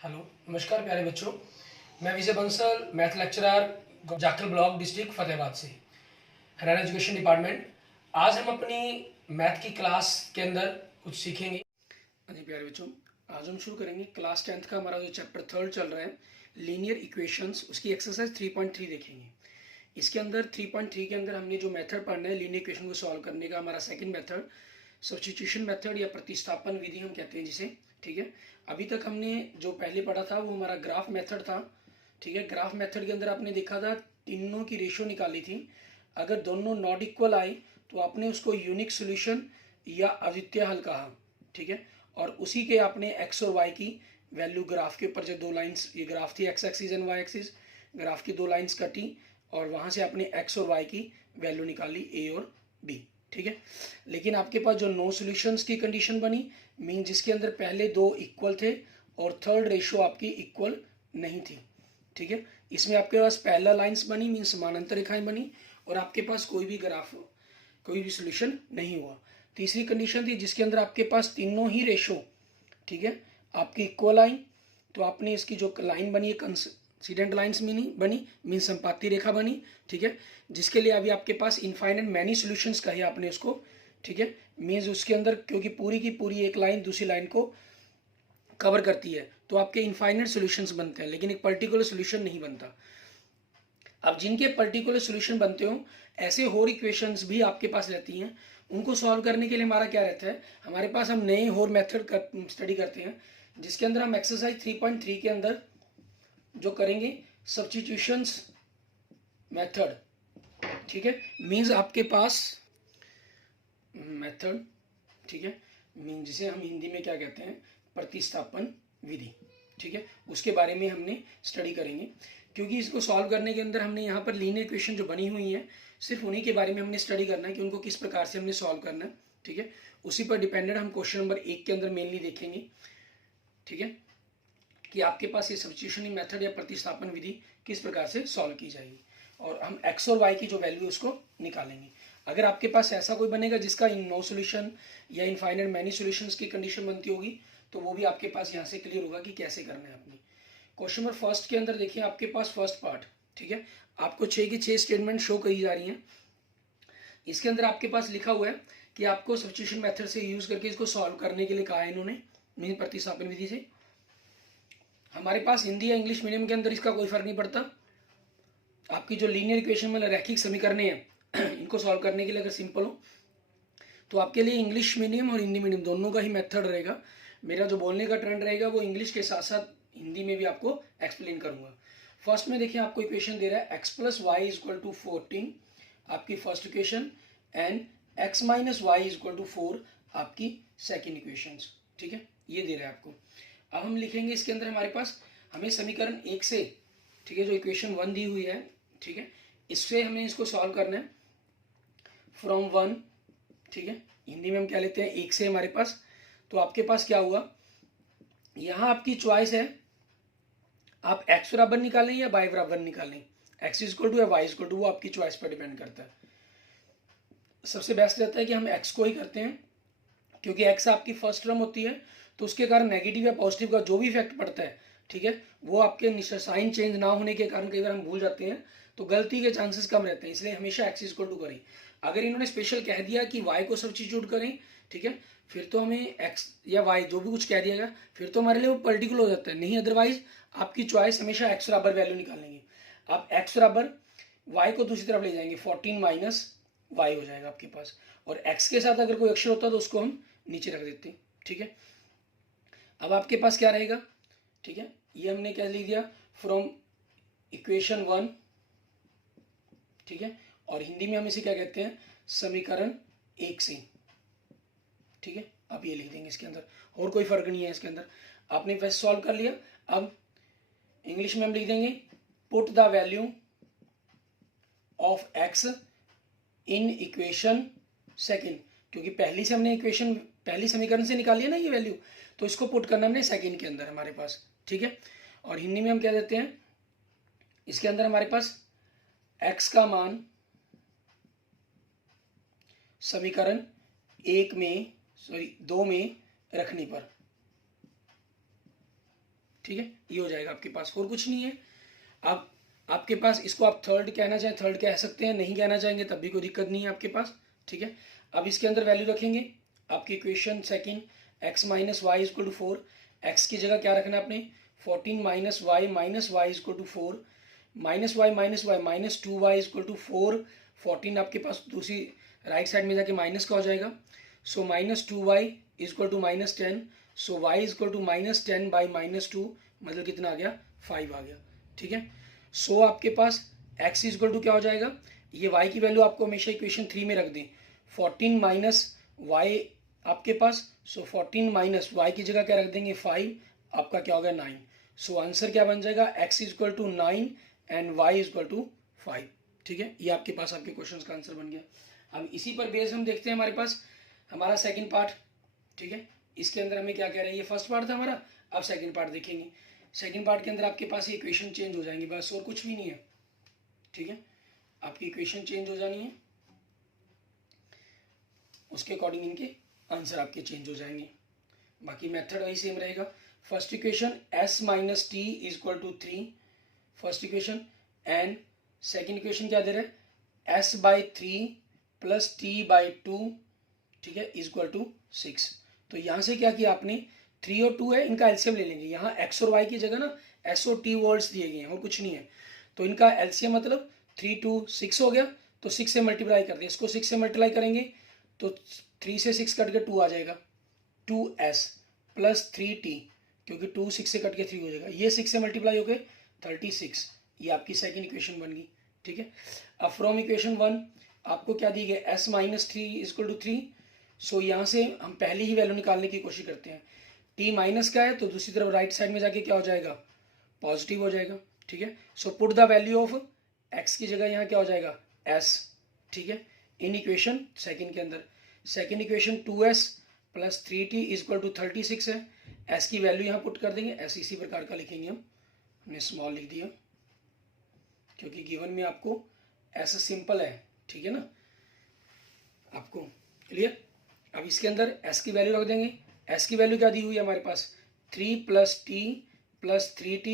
Hello, नमस्कार प्यारे बच्चों। मैं Vijay Bansal, math lecturer, Jakhal block, district Fatehabad से, हरियाणा एजुकेशन डिपार्टमेंट। आज हम अपनी मैथ की क्लास के अंदर कुछ सीखेंगे। हाँ जी प्यारे बच्चों, आज हम शुरू करेंगे क्लास 10th का हमारा जो चैप्टर 3 चल रहा है, लीनियर इक्वेशंस, उसकी एक्सरसाइज 3.3 देखेंगे। इसके अंदर 3.3 के अंदर हमने जो मेथड पढ़ना है लीनियर इक्वेशन को सॉल्व करने का, हमारा सेकंड मेथड सब्स्टिट्यूशन मेथड या प्रतिस्थापन विधि हम कहते हैं जिसे। ठीक है, अभी तक हमने जो पहले पढ़ा था वो हमारा ग्राफ मेथड था। ठीक है, ग्राफ मेथड के अंदर आपने देखा था तीनों की रेशियो निकाली थी। अगर दोनों नॉट इक्वल आई तो आपने उसको यूनिक सोल्यूशन या अद्वितीय हल कहा। ठीक है, और उसी के आपने एक्स और वाई की वैल्यू ग्राफ के ऊपर जो दो लाइंस, ये ग्राफ थी x axis and y axis, graph की दो लाइंस कटी और वहां से आपने एक्स और वाई की वैल्यू निकाली ए और बी। ठीक है, लेकिन आपके पास जो नो सॉल्यूशंस की कंडीशन बनी, मीन जिसके अंदर पहले दो इक्वल थे और थर्ड रेशियो आपकी इक्वल नहीं थी। ठीक है, इसमें आपके पास पहला लाइंस बनी, मीन समानांतर रेखाएं बनी और आपके पास कोई भी ग्राफ, कोई भी सोल्यूशन नहीं हुआ। तीसरी कंडीशन थी जिसके अंदर आपके पास तीनों ही रेशियो, ठीक है, आपकी इक्वल आई, तो आपने इसकी जो लाइन बनी है कंसिडेंट लाइंस बनी, मीन संपाती रेखा बनी। ठीक है, जिसके लिए अभी आपके पास इनफाइनाइट मैनी सॉल्यूशंस कहे आपने उसको। ठीक है, मीन्स उसके अंदर क्योंकि पूरी की पूरी एक लाइन दूसरी लाइन को कवर करती है तो आपके इनफाइनाइट सॉल्यूशंस बनते हैं, लेकिन एक पर्टिकुलर सॉल्यूशन नहीं बनता। अब जिनके पर्टिकुलर सॉल्यूशन बनते हो, ऐसे और इक्वेशंस भी आपके पास रहती हैं। उनको सॉल्व करने के लिए हमारा क्या रहता है, हमारे पास हम नए और मेथड स्टडी करते हैं, जिसके अंदर हम एक्सरसाइज 3.3 के अंदर जो करेंगे सब्स्टिट्यूशंस मेथड। ठीक है, मीन्स आपके पास मेथड, ठीक है, मीन जिसे हम हिंदी में क्या कहते हैं, प्रतिस्थापन विधि। ठीक है, उसके बारे में हमने स्टडी करेंगे, क्योंकि इसको सॉल्व करने के अंदर हमने यहाँ पर लीनियर इक्वेशन जो बनी हुई है सिर्फ उन्हीं के बारे में हमने स्टडी करना है कि उनको किस प्रकार से हमने सॉल्व करना है। ठीक है, उसी पर डिपेंडेंट हम क्वेश्चन नंबर 1 के अंदर मेनली देखेंगे। ठीक है, कि आपके पास ये सब्स्टिट्यूशन मेथड या प्रतिस्थापन विधि किस प्रकार से सॉल्व की जाएगी और हम एक्स और वाई की जो वैल्यू उसको निकालेंगे। अगर आपके पास ऐसा कोई बनेगा जिसका इन नो सोल्यूशन या इनफाइनाइट मैनी सॉल्यूशंस की कंडीशन बनती होगी, तो वो भी आपके पास यहाँ से क्लियर होगा कि कैसे करना है अपनी। क्वेश्चन नंबर फर्स्ट के अंदर देखिए आपके पास फर्स्ट पार्ट। ठीक है, आपको 6 की 6 स्टेटमेंट शो करी जा रही हैं। इसके अंदर आपके पास लिखा हुआ है कि आपको सब्स्टिट्यूशन मेथड से यूज करके इसको सॉल्व करने के लिए कहा है इन्होंने, मीन प्रतिस्थापन विधि से। हमारे पास हिंदी या इंग्लिश मीडियम के अंदर इसका कोई फर्क नहीं पड़ता। आपकी जो लीनियर इक्वेशन में रैखिक समीकरण है इनको सॉल्व करने के लिए अगर सिंपल हो तो आपके लिए इंग्लिश मीडियम और हिंदी मीडियम दोनों का ही मेथड रहेगा। मेरा जो बोलने का ट्रेंड रहेगा वो इंग्लिश के साथ साथ हिंदी में भी आपको एक्सप्लेन करूंगा। फर्स्ट में देखिए आपको इक्वेशन दे रहा है x plus y is equal to 14, आपकी first equation, and x minus y is equal to 4 आपकी सेकेंड इक्वेशन। ठीक है, ये दे रहा है आपको। अब हम लिखेंगे इसके अंदर हमारे पास हमें समीकरण 1 से, ठीक है, जो इक्वेशन 1 दी हुई है, ठीक है, इससे हमें इसको सॉल्व करना है फ्रॉम 1। ठीक है, हिंदी में हम क्या लेते हैं, 1 से हमारे पास। तो आपके पास क्या हुआ, यहां आपकी चॉइस है, आप एक्स बराबर निकालें या वाई बराबर निकालें, एक्स इक्वल टू या वाई इक्वल टू, वो आपकी चॉइस पर डिपेंड करता है। सबसे बेस्ट रहता है कि हम एक्स को ही करते हैं, क्योंकि एक्स आपकी फर्स्ट टर्म होती है, तो उसके कारण नेगेटिव या पॉजिटिव का जो भी इफेक्ट पड़ता है, ठीक है, वो आपके साइन चेंज ना होने के कारण कई बार हम भूल जाते हैं, तो गलती के चांसेस कम रहते हैं, इसलिए हमेशा एक्स इक्वल टू करें। अगर इन्होंने स्पेशल कह दिया कि वाई को सब्स्टिट्यूट करें, ठीक है, फिर तो हमें एक्स या वाई जो भी कुछ कह दिया गया फिर तो हमारे लिए वो पर्टिकुलर हो जाता है, नहीं अदरवाइज आपकी चॉइस हमेशा एक्स बराबर वैल्यू निकालेंगे। आप एक्स बराबर वाई को दूसरी तरफ ले जाएंगे, 14 माइनस वाई हो जाएगा आपके पास, और एक्स के साथ अगर कोई अक्षर होता तो उसको हम नीचे रख देते हैं। ठीक है, अब आपके पास क्या रहेगा, ठीक है, ये हमने क्या लिख दिया, फ्रॉम इक्वेशन 1। ठीक है, और हिंदी में हम इसे क्या कहते हैं, समीकरण 1 से। ठीक है, अब ये लिख देंगे इसके अंदर, और कोई फर्क नहीं है इसके अंदर। आपने फर्स्ट सॉल्व कर लिया, अब इंग्लिश में हम लिख देंगे put the value of x in equation second, क्योंकि पहली से हमने इक्वेशन पहली समीकरण से निकाली है ना ये वैल्यू, तो इसको पुट करना हमने सेकेंड के अंदर हमारे पास। ठीक है, और हिंदी में हम क्या देते हैं, इसके अंदर हमारे पास x का मान समीकरण 2 में रखने पर। ठीक है, ये हो जाएगा आपके पास, और कुछ नहीं है। आप आपके पास इसको आप थर्ड कहना चाहें थर्ड कह सकते हैं, नहीं कहना चाहेंगे तब भी कोई दिक्कत नहीं है आपके पास, ठीक है। अब इसके अंदर वैल्यू रखेंगे आपकी equation second, x minus y is equal to 4, x की जगह क्या रखना है आपने 14 minus y is equal to 4, minus y minus 2y is equal to 4, 14 आपके पास दूसरी राइट साइड में जाके माइनस का हो जाएगा, so minus 2y is equal to minus 10, so y is equal to minus 10 by minus 2, मतलब कितना आ गया 5 आ गया, ठीक है। सो आपके पास x इज इक्वल टू क्या हो जाएगा, ये y की वैल्यू आपको हमेशा इक्वेशन 3 में रख दें, 14 माइनस y आपके पास, सो 14 माइनस y की जगह क्या रख देंगे 5, आपका क्या होगा 9, सो आंसर क्या बन जाएगा x is equal to 9 and y is equal to 5, ठीक है। ये आपके पास आपके क्वेश्चन का आंसर बन गया। अब इसी पर बेस हम देखते हैं हमारे पास हमारा सेकंड पार्ट, ठीक है। इसके अंदर हमें क्या कह रहे हैं, ये फर्स्ट पार्ट था हमारा, अब सेकंड पार्ट देखेंगे। सेकंड पार्ट के अंदर आपके पास ये इक्वेशन चेंज हो जाएंगी, बस और कुछ भी नहीं है, ठीक है। आपकी इक्वेशन चेंज हो जानी है, उसके अकॉर्डिंग इनके आंसर आपके चेंज हो जाएंगे, बाकी मेथड वही सेम रहेगा। First equation s minus t is equal to 3, first equation, and second equation क्या दे रहा है s by 3 plus t by 2, ठीक है, इज इक्वल टू 6। तो यहाँ से क्या किया आपने 3 और 2 है, इनका एलसीएम ले लेंगे, यहाँ x और y की जगह ना s और t वर्ड्स दिए गए हैं और कुछ नहीं है, तो इनका एलसीएम मतलब 3 2 6 हो गया, तो 6 से मल्टीप्लाई कर दिया, इसको 6 से मल्टीप्लाई करेंगे तो 3 से 6 कट के 2 आ जाएगा, 2s प्लस 3t, क्योंकि 2 6 से कट के 3 हो जाएगा, ये 6 से मल्टीप्लाई हो गए 36, ये आपकी सेकेंड इक्वेशन बन गई, ठीक है। अब फ्रॉम इक्वेशन 1 आपको क्या दी गई s minus 3 is equal to 3, so यहाँ से हम पहले ही वैल्यू निकालने की कोशिश करते हैं, t माइनस का है तो दूसरी तरफ राइट साइड में जाके क्या हो जाएगा पॉजिटिव हो जाएगा, ठीक है। So put the value of x की जगह यहाँ क्या हो जाएगा s, ठीक है, इन इक्वेशन सेकेंड के अंदर। Second equation 2s plus 3t is equal to 36 है, s की वैल्यू यहाँ पुट कर देंगे, s इसी प्रकार का लिखेंगे हमने स्मॉल लिख दिया क्योंकि गिवन में आपको s सिंपल है, ठीक है ना, आपको क्लियर। अब इसके अंदर s की वैल्यू रख देंगे, s की वैल्यू क्या दी हुई है हमारे पास 3 plus t plus 3t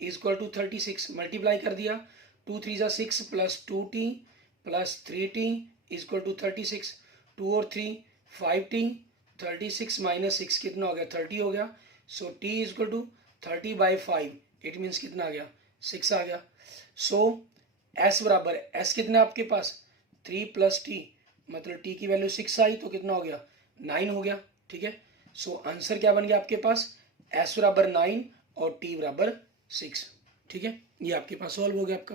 is equal to 36, multiply कर दिया, 2 3 जा 6 plus 2t plus 3t is equal to 36, 2 और 3 5t, 36 माइनस 6 कितना हो गया 30 हो गया, so t is equal to 30 by 5, it means कितना आ गया 6 आ गया। सो s बराबर s कितना आपके पास 3 प्लस टी, मतलब t की वैल्यू 6 आई तो कितना हो गया 9 हो गया, ठीक है। सो आंसर क्या बन गया आपके पास s बराबर 9 और t बराबर 6, ठीक है, ये आपके पास सॉल्व हो गया आपका,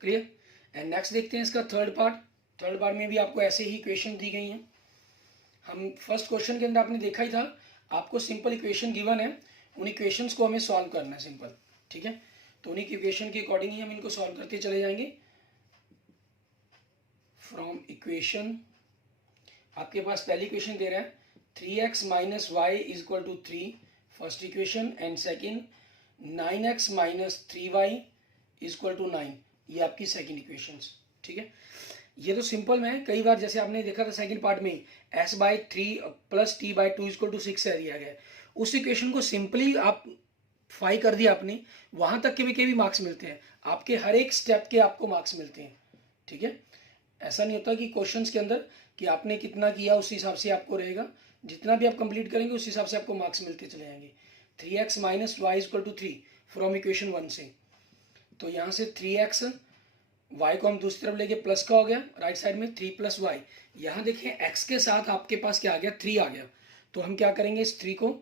क्लियर। एंड नेक्स्ट देखते हैं इसका थर्ड पार्ट। थर्ड पार्ट में भी आपको ऐसे ही इक्वेशन दी गई हैं। हम फर्स्ट क्वेश्चन के अंदर आपने देखा ही था, आपको सिंपल इक्वेशन गिवन है, उन इक्वेशंस को हमें सॉल्व करना है सिंपल, ठीक है। तो उन्हीं की इक्वेशन के अकॉर्डिंग ही हम इनको सॉल्व करते चले जाएंगे। फ्रॉम इक्वेशन आपके पास पहली इक्वेशन दे रहा है 3x minus y is equal to 3, first equation, and second 9x minus 3y is equal to 9, ये आपकी सेकेंड इक्वेशन, ठीक है। ये तो सिंपल में है, कई बार जैसे आपने देखा था सेकंड पार्ट में s by 3 plus t by 2 equal to 6 है दिया गया है, उस इक्वेशन को सिंपली आप फाई कर दिया आपने, वहां तक के भी मार्क्स मिलते हैं, आपके हर एक स्टेप के आपको मार्क्स मिलते हैं, ठीक है। ऐसा नहीं होता कि क्वेश्चंस के अंदर कि आपने कितना किया उस हिसाब से आपको रहेगा, जितना भी आप कंप्लीट करेंगे उस हिसाब से आपको मार्क्स मिलते चले जाएंगे। 3x minus y equal to 3 from equation 1 से, तो यहाँ से 3x y को हम दूसरी तरफ लेके प्लस का हो गया राइट साइड में 3 प्लस वाई, यहाँ देखिए x के साथ आपके पास क्या आ गया 3 आ गया, तो हम क्या करेंगे इस 3 को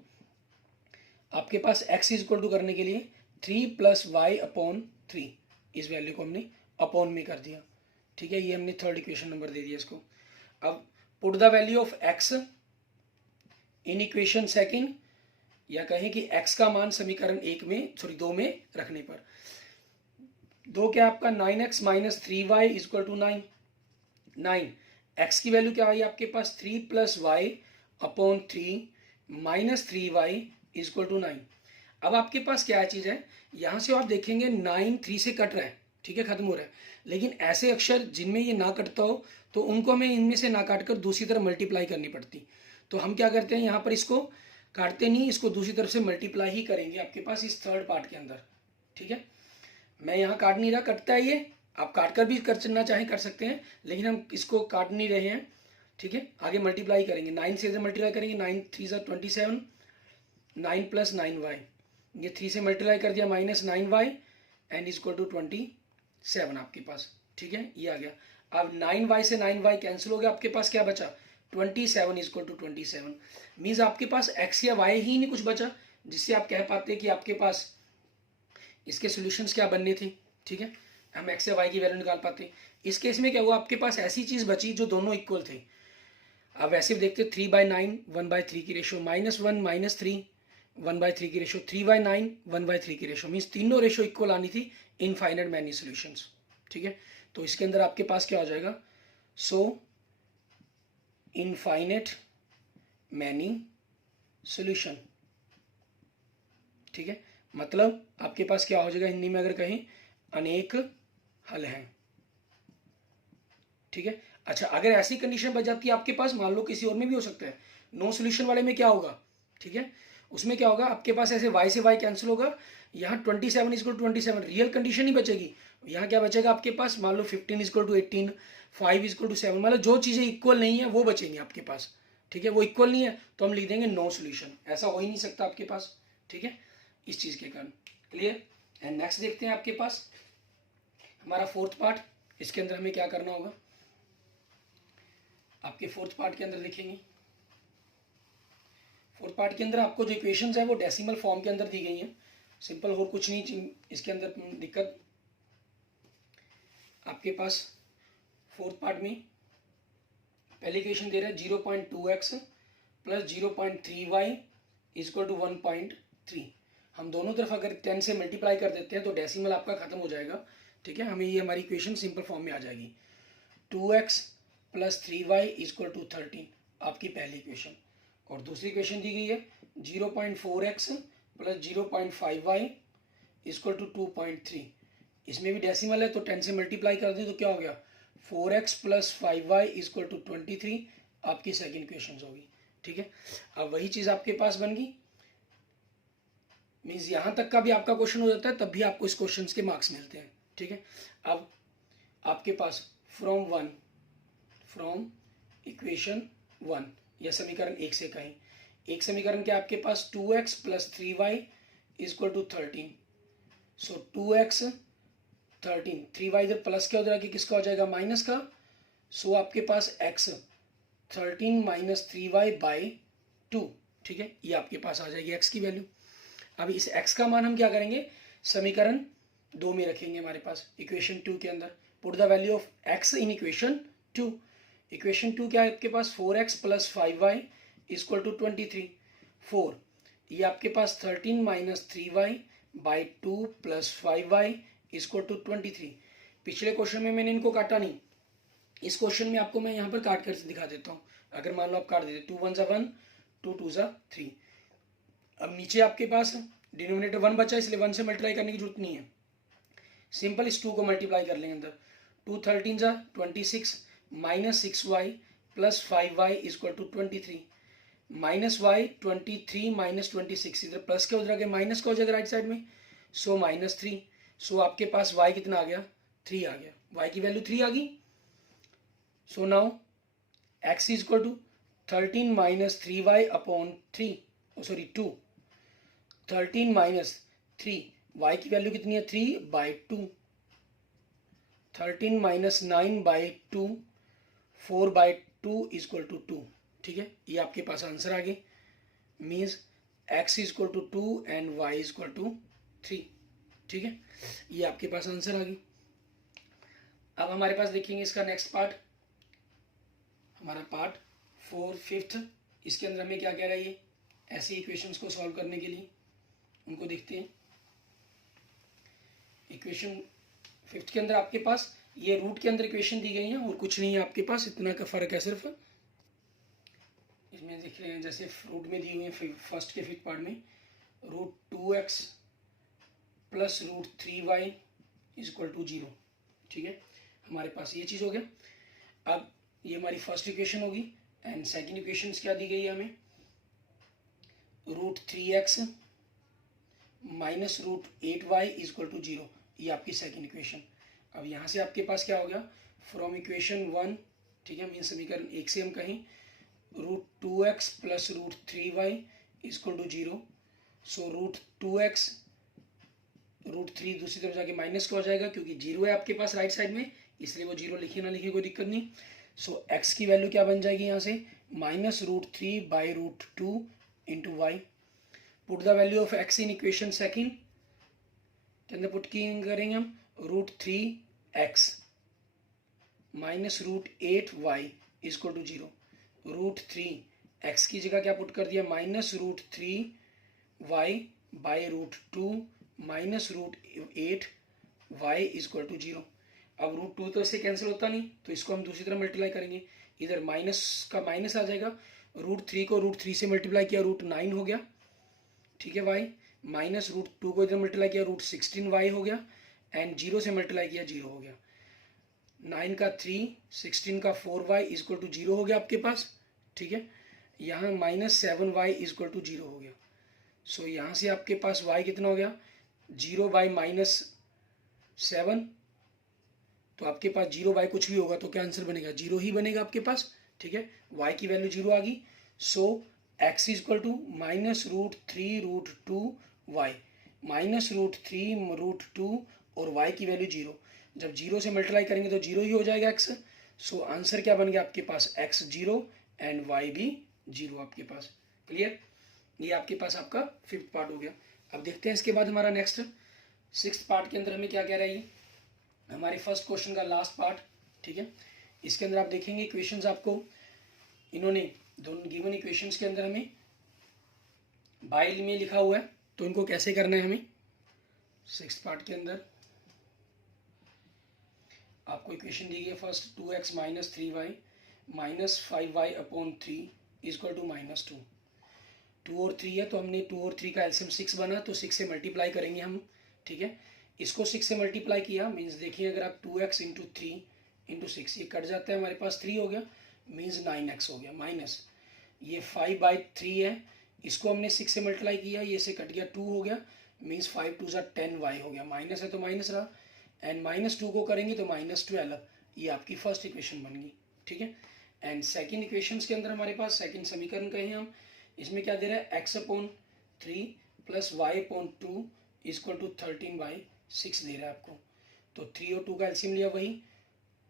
आपके पास x इज इक्वल टू करने के लिए 3 प्लस वाई अपॉन 3, इस वैल्यू को हमने अपॉन में कर दिया, ठीक है। ये हमने थर्ड इक्वेशन नंबर दे दिया इसको। अब put the value of x in equation second, या कहें कि x का मान समीकरण 2 में रखने पर, 2 क्या आपका 9x minus 3y is equal to 9, 9 x की वैल्यू क्या आई आपके पास 3 plus y upon 3 minus 3y is equal to 9। अब आपके पास क्या चीज़ है, यहाँ से आप देखेंगे 9 3 से कट रहा है, ठीक है, खत्म हो रहा है, लेकिन ऐसे अक्षर जिनमें ये ना कटता हो तो उनको हमें इनमें से ना काट कर दूसरी तरफ मल्टीप्लाई करनी पड़ती, तो हम क्या करते हैं यहाँ पर इसको काटते नहीं, इसको दूसरी तरफ से मल्टीप्लाई ही करेंगे आपके पास इस थर्ड पार्ट के अंदर, ठीक है। मैं यहाँ काट नहीं रहा, कटता है ये, आप काट कर भी करना चाहें कर सकते हैं, लेकिन हम इसको काट नहीं रहे हैं, ठीक है। आगे मल्टीप्लाई करेंगे, 9 से मल्टीप्लाई करेंगे, 9 3 ज़ा 27, 9 + 9y, ये 3 से मल्टीप्लाई कर दिया -9y एंड इक्वल टू 27 आपके पास, ठीक है, ये आ गया। अब 9y से 9y कैंसिल हो गया, आपके पास क्या बचा 27 इक्वल टू 27, मीन्स आपके पास x या y ही नहीं कुछ बचा जिससे आप कह पाते कि आपके पास इसके सॉल्यूशंस क्या बनने थे, ठीक है, हम x या y की वैल्यू निकाल पाते। इस केस में क्या हुआ, आपके पास ऐसी चीज़ बची जो दोनों इक्वल थे। अब वैसे भी देखते 3/9 1/3 की रेशो, -1 -3 1/3 की रेशो, 3/9 1/3 की रेशो, मीन्स तीनों रेशो इक्वल आनी थी इनफाइनाइट मैनी सॉल्यूशंस, ठीक है। तो इसके अंदर आपके पास क्या हो जाएगा, सो इनफाइनाइट मैनी सॉल्यूशन, ठीक है, मतलब आपके पास क्या हो जाएगा, हिंदी में अगर कहें अनेक हल हैं, ठीक है। अच्छा, अगर ऐसी कंडीशन बच जाती है आपके पास, मान लो किसी और में भी हो सकता है, नो सॉल्यूशन वाले में क्या होगा, ठीक है, उसमें क्या होगा, आपके पास ऐसे y से y कैंसिल होगा, यहाँ 27 इक्वल टू 27 रियल कंडीशन ही बचेगी, यहाँ क्या बचेगा आपके पास, मान लो 15 इक्वल टू 18, 5 इक्वल टू 7, मतलब जो चीज़ें इक्वल नहीं है वो बचेंगी आपके पास, ठीक है। वो इक्वल नहीं है तो हम लिख देंगे नो सॉल्यूशन, ऐसा हो ही नहीं सकता आपके पास, ठीक है, इस चीज़ के कारण। क्लियर। एंड नेक्स्ट देखते हैं आपके पास हमारा फोर्थ पार्ट, इसके अंदर हमें क्या करना होगा, आपके फोर्थ पार्ट के अंदर देखेंगे, फोर्थ पार्ट के अंदर आपको जो इक्वेशंस है वो डेसिमल फॉर्म के अंदर दी गई हैं, सिंपल और कुछ नहीं इसके अंदर दिक्कत। आपके पास फोर्थ पार्ट में पहली इक्वेशन दे रहा है 0.2x + 0.3y इक्वल टू 1.3, हम दोनों तरफ अगर 10 से मल्टीप्लाई कर देते हैं तो डेसिमल आपका खत्म हो जाएगा, ठीक है, हमें ये हमारी इक्वेशन सिंपल फॉर्म में आ जाएगी। 2x + 3y इक्वल टू 13 आपकी पहली इक्वेशन, और दूसरी इक्वेशन दी गई है 0.4x + 0.5y इक्वल टू 2.3, इसमें भी डेसिमल है तो 10 से मल्टीप्लाई कर दें तो क्या हो गया 4x + 5y इक्वल टू 23 आपकी सेकेंड इक्वेशन होगी, ठीक है। अब वही चीज़ आपके पास बन गई, मीन्स यहाँ तक का भी आपका क्वेश्चन हो जाता है तब भी आपको इस क्वेश्चन के मार्क्स मिलते हैं, ठीक है। अब आपके पास फ्रॉम इक्वेशन 1 या समीकरण 1 से कहें, एक समीकरण क्या आपके पास 2x + 3y equal to 13, so 2x 13, 3y इधर प्लस का उधर आके किसका हो जाएगा माइनस का, सो आपके पास x 13 - 3y/2, ठीक है, ये आपके पास आ जाएगी x की वैल्यू। अब इस x का मान हम क्या करेंगे, समीकरण 2 में रखेंगे हमारे पास इक्वेशन 2 के अंदर, put the value of x in equation 2। Equation 2 क्या है आपके पास 4x + 5y इक्वल टू 23, 4 ये आपके पास 13 - 3y/2 + 5y इक्वल टू 23। पिछले क्वेश्चन में मैंने इनको काटा नहीं, इस क्वेश्चन में आपको मैं यहाँ पर काट कर दिखा देता हूँ। अगर मान लो आप काट देते 2 × 1 = 1, 2 × 2 = 3, अब नीचे आपके पास डिनोमिनेटर 1 बचा इसलिए 1 से मल्टीप्लाई करने की जरूरत नहीं है, सिंपल इस 2 को मल्टीप्लाई कर लेंगे अंदर, 2 13 = 26 -6y + 5y equal to 23, -y 23 - 26 इधर प्लस का उधर आगे माइनस का हो जाएगा राइट साइड में, सो -3, सो आपके पास y कितना आ गया 3 आ गया, y की वैल्यू 3 आ गई। So now x equal to 13 - 3y/3, sorry 2, 13 - 3, y की वैल्यू कितनी है 3/2, 13 - 9/2, 4/2 इक्वल टू 2, ठीक है, ये आपके पास आंसर आ गए, means x equal to 2 and y equal to 3, ठीक है, ये आपके पास आंसर आ गई। अब हमारे पास देखेंगे इसका नेक्स्ट पार्ट, हमारा पार्ट 4 5th, इसके अंदर हमें क्या कह रहा है ये ऐसी इक्वेशंस को सॉल्व करने के लिए, उनको देखते हैं। इक्वेशन 5th के अंदर आपके पास ये रूट के अंदर इक्वेशन दी गई है और कुछ नहीं है आपके पास, इतना का फर्क है सिर्फ, इसमें देख रहे हैं जैसे रूट में दी हुई है फर्स्ट के 5th पार्ट में √2x + √3y इक्वल टू 0, ठीक है, हमारे पास ये चीज़ हो गया। अब ये हमारी फर्स्ट इक्वेशन होगी एंड सेकंड इक्वेशन क्या दी गई है हमें √3x minus √8y is equal to 0। ये आपकी सेकंड इक्वेशन। अब यहाँ से आपके पास क्या हो गया, फ्रॉम इक्वेशन 1, ठीक है, मीन समीकरण 1 से हम कहें √2x plus √3y is equal to 0। So √2x √3 दूसरी तरफ जाके माइनस का हो जाएगा, क्योंकि 0 है आपके पास राइट साइड में, इसलिए वो 0 लिखे ना लिखे कोई दिक्कत नहीं। सो x की वैल्यू क्या बन जाएगी यहाँ से, minus √3/√2 into y. Put the value of x in equation second के अंदर पुट की करेंगे हम, √3x minus √8y is equal to 0। √3x की जगह क्या पुट कर दिया, minus √3y by √2 minus √8y is equal to 0। अब √2 तो इससे कैंसिल होता नहीं, तो इसको हम दूसरी तरफ मल्टीप्लाई करेंगे, इधर माइनस का माइनस आ जाएगा, √3 को √3 से मल्टीप्लाई किया √9 हो गया, ठीक है, y माइनस √2 को इधर मल्टीप्लाई किया √16y हो गया, एंड 0 से मल्टीप्लाई किया 0 हो गया। 9 का 3, 16 का 4y इज इक्वल टू 0 हो गया आपके पास, ठीक है। यहाँ minus 7y is equal to 0 हो गया। सो यहाँ से आपके पास y कितना हो गया, 0 बाई माइनस 7, तो आपके पास 0 बाई कुछ भी होगा तो क्या आंसर बनेगा, 0 ही बनेगा आपके पास, ठीक है। y की वैल्यू 0 आ गई। So x is equal to minus √3√2y, minus √3√2 और y की वैल्यू 0। जब 0 से मल्टीप्लाई करेंगे तो 0 ही हो जाएगा x। सो आंसर क्या बन गया आपके पास, x 0 एंड y भी 0 आपके पास। क्लियर, ये आपके पास आपका 5th पार्ट हो गया। अब देखते हैं इसके बाद हमारा नेक्स्ट 6th पार्ट के अंदर हमें क्या कह रहा है, ये हमारे फर्स्ट क्वेश्चन का लास्ट पार्ट, ठीक है। इसके अंदर आप देखेंगे इक्वेशंस आपको इन्होंने दोनों गिवन इक्वेशंस के अंदर हमें बाय में लिखा हुआ है, तो इनको कैसे करना है हमें। 6th पार्ट के अंदर आपको इक्वेशन दी गई है, first 2x minus 3y minus 5y upon 3 is equal to minus 2। 2 और 3 है, तो हमने 2 और 3 का एलसीएम 6 बना, तो 6 से मल्टीप्लाई करेंगे हम, ठीक है। इसको 6 से मल्टीप्लाई किया, मीन्स देखिए अगर आप 2x इंटू 3 इंटू 6, ये कट जाता है, हमारे पास 3 हो गया, मीन्स 9x हो गया, माइनस ये 5/3 है, इसको हमने 6 से मल्टीप्लाई किया, ये से कट गया 2 हो गया, मीन्स 5 2 10y हो गया, माइनस है तो माइनस रहा, एंड माइनस 2 को करेंगे तो माइनस 12। ये आपकी फर्स्ट इक्वेशन बन गई, ठीक है। एंड सेकेंड इक्वेशन के अंदर हमारे पास सेकेंड समीकरण कहें हम, इसमें क्या दे रहा है, x/3 plus y/2 is equal to 13/6 दे रहा है आपको। तो 3 और 2 का एलसीएम लिया, वही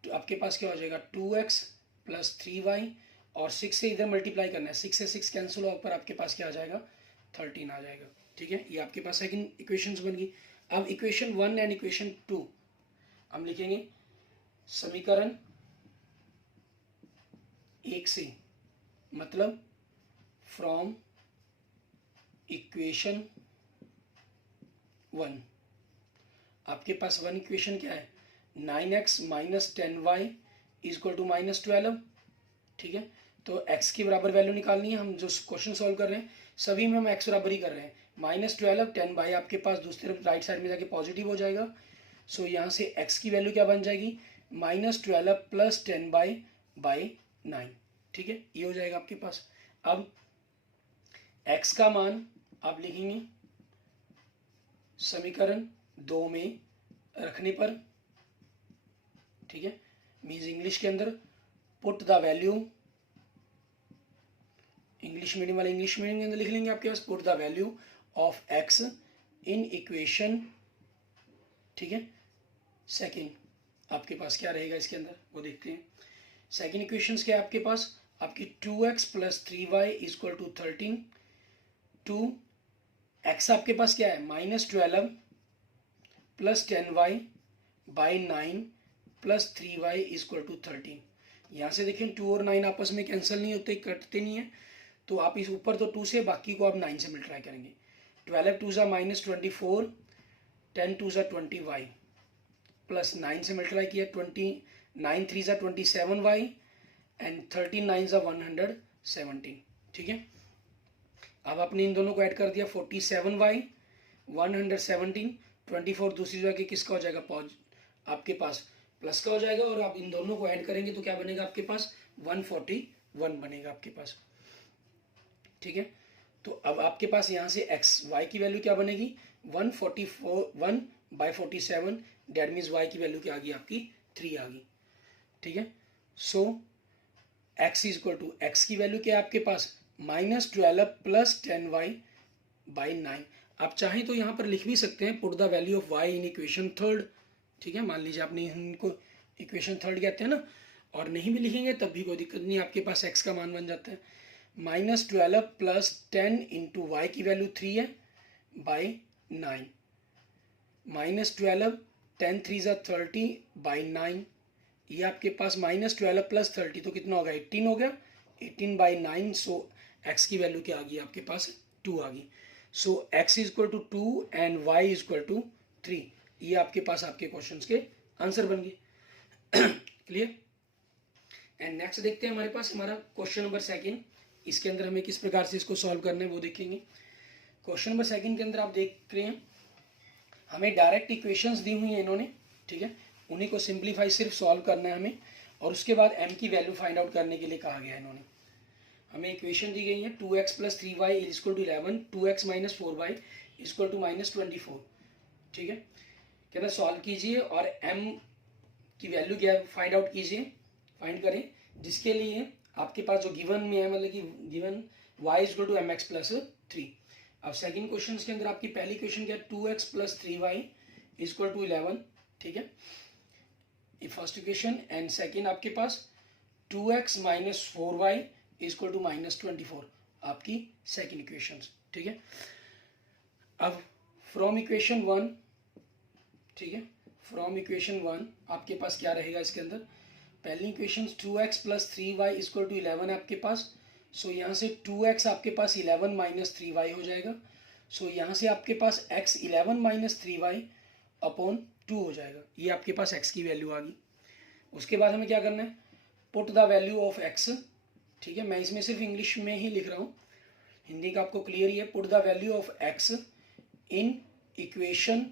तो आपके पास क्या हो जाएगा, 2x प्लस 3y, और 6 से इधर मल्टीप्लाई करना है, 6 से 6 कैंसिल होकर पर आपके पास क्या आ जाएगा, 13 आ जाएगा, ठीक है। ये आपके पास सेकंड इक्वेशंस बन गई। अब इक्वेशन 1 एंड इक्वेशन 2 हम लिखेंगे समीकरण 1 से, मतलब फ्रॉम इक्वेशन 1 आपके पास 1 इक्वेशन क्या है, 9x minus 10y is equal to minus 12, ठीक है। तो x की बराबर वैल्यू निकालनी है, हम जो क्वेश्चन सॉल्व कर रहे हैं सभी में हम x बराबर ही कर रहे हैं, माइनस 12, 10y आपके पास दूसरी तरफ राइट साइड में जाके पॉजिटिव हो जाएगा। सो यहाँ से x की वैल्यू क्या बन जाएगी, माइनस 12 प्लस 10y/9, ठीक है, ये हो जाएगा आपके पास। अब x का मान आप लिखेंगे समीकरण 2 में रखने पर, ठीक है, मीन्स इंग्लिश के अंदर put the value, English medium वाले इंग्लिश मीडियम के अंदर लिख लेंगे आपके पास, put the value of x in equation, ठीक है। सेकेंड आपके पास क्या रहेगा इसके अंदर, वो देखते हैं। सेकेंड इक्वेशंस क्या है आपके पास, आपकी 2x plus 3y is equal to 13, 2x आपके पास क्या है, minus 12 plus 10y/9 plus 3y is equal to 13। यहाँ से देखें 2 और 9 आपस में कैंसिल नहीं होते, कटते नहीं है, तो आप इस ऊपर तो 2 से, बाकी को आप 9 से मल्टीप्लाई करेंगे। 12 2 माइनस 24, 10 2 20y प्लस 9 से मल्टीप्लाई किया 9 3 27y एंड 13 9 117, ठीक है। अब आपने इन दोनों को ऐड कर दिया, 47y 117, 24 दूसरी जगह किसका हो जाएगा, आपके पास प्लस का हो जाएगा, और आप इन दोनों को ऐड करेंगे तो क्या बनेगा आपके पास, 141 बनेगा आपके पास, ठीक है। तो अब आपके पास यहाँ से एक्स वाई की वैल्यू क्या बनेगी 1/47, डेट मीन्स वाई की वैल्यू क्या आ गई आपकी 3 आ गई, ठीक है। So x is equal to x की वैल्यू क्या है आपके पास -12 + 10y/9। आप चाहें तो यहाँ पर लिख भी सकते हैं put the value of y in equation third, ठीक है। मान लीजिए आपने इनको इक्वेशन थर्ड कहते हैं ना, और नहीं भी लिखेंगे तब भी कोई दिक्कत नहीं, आपके पास x का मान बन जाता है -12 + 10 इंटू वाई की वैल्यू 3 है /9, -12 10 3 ज़ा 30/9, ये आपके पास -12 + 30 तो कितना होगा 18 हो गया, 18/9। सो x की वैल्यू क्या आ गई आपके पास 2 आ गई। So x is equal to 2 and y is equal to 3, ये आपके पास आपके क्वेश्चंस के आंसर बन गए। क्लियर। एंड नेक्स्ट देखते हैं हमारे पास हमारा क्वेश्चन नंबर 2, इसके अंदर हमें किस प्रकार से इसको सॉल्व करना है वो देखेंगे। क्वेश्चन नंबर 2 के अंदर आप देख रहे हैं हमें डायरेक्ट इक्वेशंस दी हुई हैं इन्होंने, ठीक है, उन्हीं को सिंप्लीफाई सिर्फ सॉल्व करना है हमें, और उसके बाद m की वैल्यू फाइंड आउट करने के लिए कहा गया है इन्होंने। हमें इक्वेशन दी गई है 2x + 3y = 11, 2x - 4y = -24, ठीक है। कहना सॉल्व कीजिए और m की वैल्यू क्या फाइंड आउट कीजिए, फाइंड करें, जिसके लिए आपके पास जो गिवन में है मतलब कि गिवन y = mx + 3। अब सेकंड क्वेश्चन के अंदर आपकी पहली क्वेश्चन क्या है 2x + 3y = 11, ठीक है, ये फर्स्ट इक्वेशन। एंड सेकंड आपके पास 2x - 4y = -24 आपकी सेकंड इक्वेशन, ठीक है। अब फ्रॉम इक्वेशन 1, ठीक है, फ्रॉम इक्वेशन 1 आपके पास क्या रहेगा इसके अंदर, पहली इक्वेशन 2x + 3y = 11 आपके पास। सो यहाँ से 2x आपके पास 11 - 3y हो जाएगा। सो यहाँ से आपके पास x 11 - 3y/2 हो जाएगा, ये आपके पास x की वैल्यू आ गई। उसके बाद हमें क्या करना है put the value of x, ठीक है, मैं इसमें सिर्फ इंग्लिश में ही लिख रहा हूँ, हिंदी का आपको क्लियर ही है। Put the value of x in equation,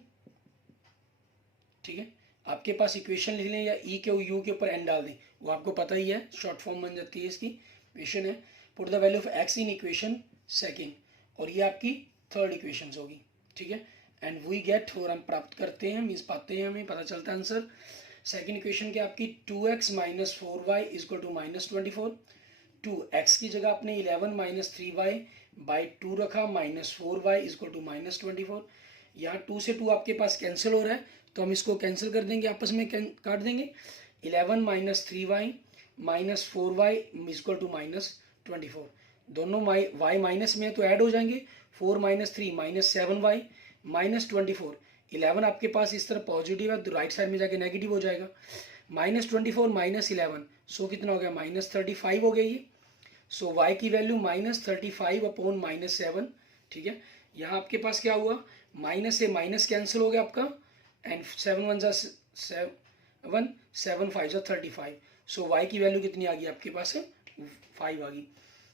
ठीक है, आपके पास इक्वेशन लिख लें या ई के यू के ऊपर एन डाल दें, वो आपको पता ही है, शॉर्ट फॉर्म बन जाती है इसकी। इक्वेशन है put the value of x in equation second, और ये आपकी थर्ड इक्वेशन होगी, ठीक है। एंड वी गेट, और हम प्राप्त करते हैं मीन्स पाते हैं, हमें पता चलता है आंसर। सेकेंड इक्वेशन क्या आपकी 2x - 4y = -24, 2x की जगह आपने 11 - 3y/2 रखा, -4y = -24। यहाँ 2 से 2 आपके पास कैंसिल हो रहा है, तो हम इसको कैंसिल कर देंगे, आपस में काट देंगे। 11 - 3y -4y = -24, दोनों y माइनस में है तो ऐड हो जाएंगे, 4 - 3 -7y -24, 11 आपके पास इस तरह पॉजिटिव है तो राइट साइड में जाके नेगेटिव हो जाएगा, -24 - 11, सो कितना हो गया -35 हो गया ये। सो y की वैल्यू -35/-7, ठीक है। यहाँ आपके पास क्या हुआ, माइनस से माइनस कैंसिल हो गया आपका, एंड 7 1 ज़ा 7, 7 5 ज़ा 35, सो y की वैल्यू कितनी आ गई आपके पास 5 आ गई।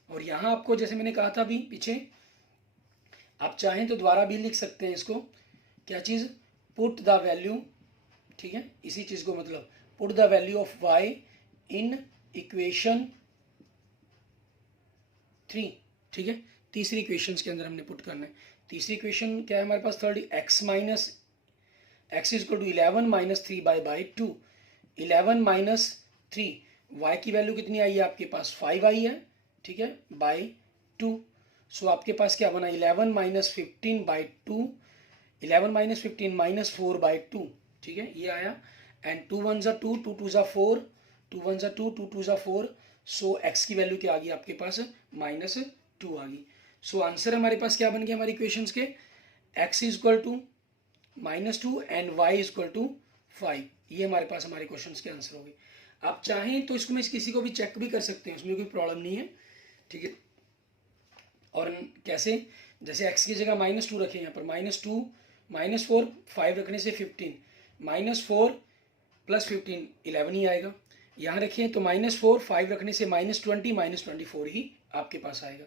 और यहाँ आपको जैसे मैंने कहा था अभी पीछे, आप चाहें तो दोबारा भी लिख सकते हैं इसको, क्या चीज़ पुट द वैल्यू, ठीक है, इसी चीज़ को मतलब put the value of y in equation 3, ठीक है, तीसरी इक्वेशन के अंदर हमने पुट करना है। तीसरी इक्वेशन क्या है हमारे पास, थर्ड x = 11 - 3/2, 11 - 3, y की वैल्यू कितनी आई है आपके पास 5 आई है, ठीक है, /2। सो आपके पास क्या बना 11 - 15/2, 11 - 15 -4/2, ठीक है, ये आया। एंड 2 1 ज़ा 2, 2 2 ज़ा 4, 2 1 ज़ा 2, 2 2 ज़ा 4, सो x की वैल्यू क्या आ गई आपके पास -2 आ गई। सो आंसर हमारे पास क्या बन गया हमारी इक्वेशंस के, x = -2 एंड y = 5, ये हमारे पास हमारे क्वेश्चंस के आंसर हो गए। आप चाहें तो इसको में किसी को भी चेक भी कर सकते हैं, उसमें कोई प्रॉब्लम नहीं है, ठीक है। और कैसे, जैसे x की जगह -2 रखें, यहाँ पर -2 -4 5 रखने से 15, -4 + 15 11 ही आएगा। यहाँ रखें तो -4 5 रखने से -20 -24 ही आपके पास आएगा,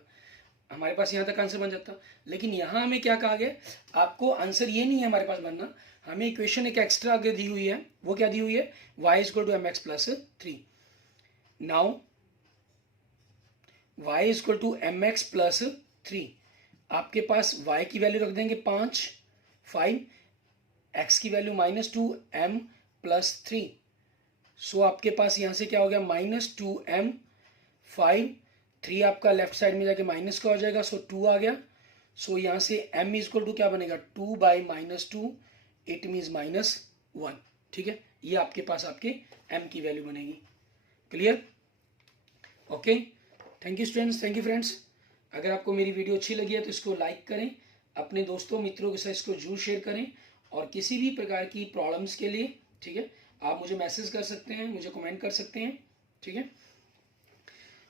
हमारे पास यहाँ तक आंसर बन जाता। लेकिन यहाँ हमें क्या कहा गया, आपको आंसर ये नहीं है हमारे पास बनना, हमें इक्वेशन एक एक्स्ट्रा आगे दी हुई है, वो क्या दी हुई है y = mx + 3। Now y = mx + 3, आपके पास y की वैल्यू रख देंगे 5, 5, x की वैल्यू -2, m प्लस 3। सो आपके पास यहाँ से क्या हो गया, -2m, 5, 3 आपका लेफ्ट साइड में जाके माइनस का हो जाएगा, सो 2 आ गया। सो यहाँ से m इजक्वल टू क्या बनेगा, 2/-2, इट मीन्स -1। ठीक है, ये आपके पास आपके m की वैल्यू बनेगी। Clear? Okay, thank you students, thank you friends. अगर आपको मेरी वीडियो अच्छी लगी है तो इसको लाइक करें, अपने दोस्तों मित्रों के साथ इसको जरूर शेयर करें, और किसी भी प्रकार की प्रॉब्लम्स के लिए, ठीक है, आप मुझे मैसेज कर सकते हैं, मुझे कमेंट कर सकते हैं। ठीक है,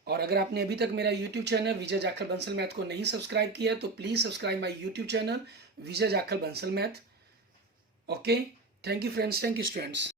और अगर आपने अभी तक मेरा यूट्यूब चैनल विजय जाखल बंसल मैथ को नहीं सब्सक्राइब किया है तो please subscribe my YouTube channel Vijay Jakhal Bansal math. Okay, thank you friends, thank you students.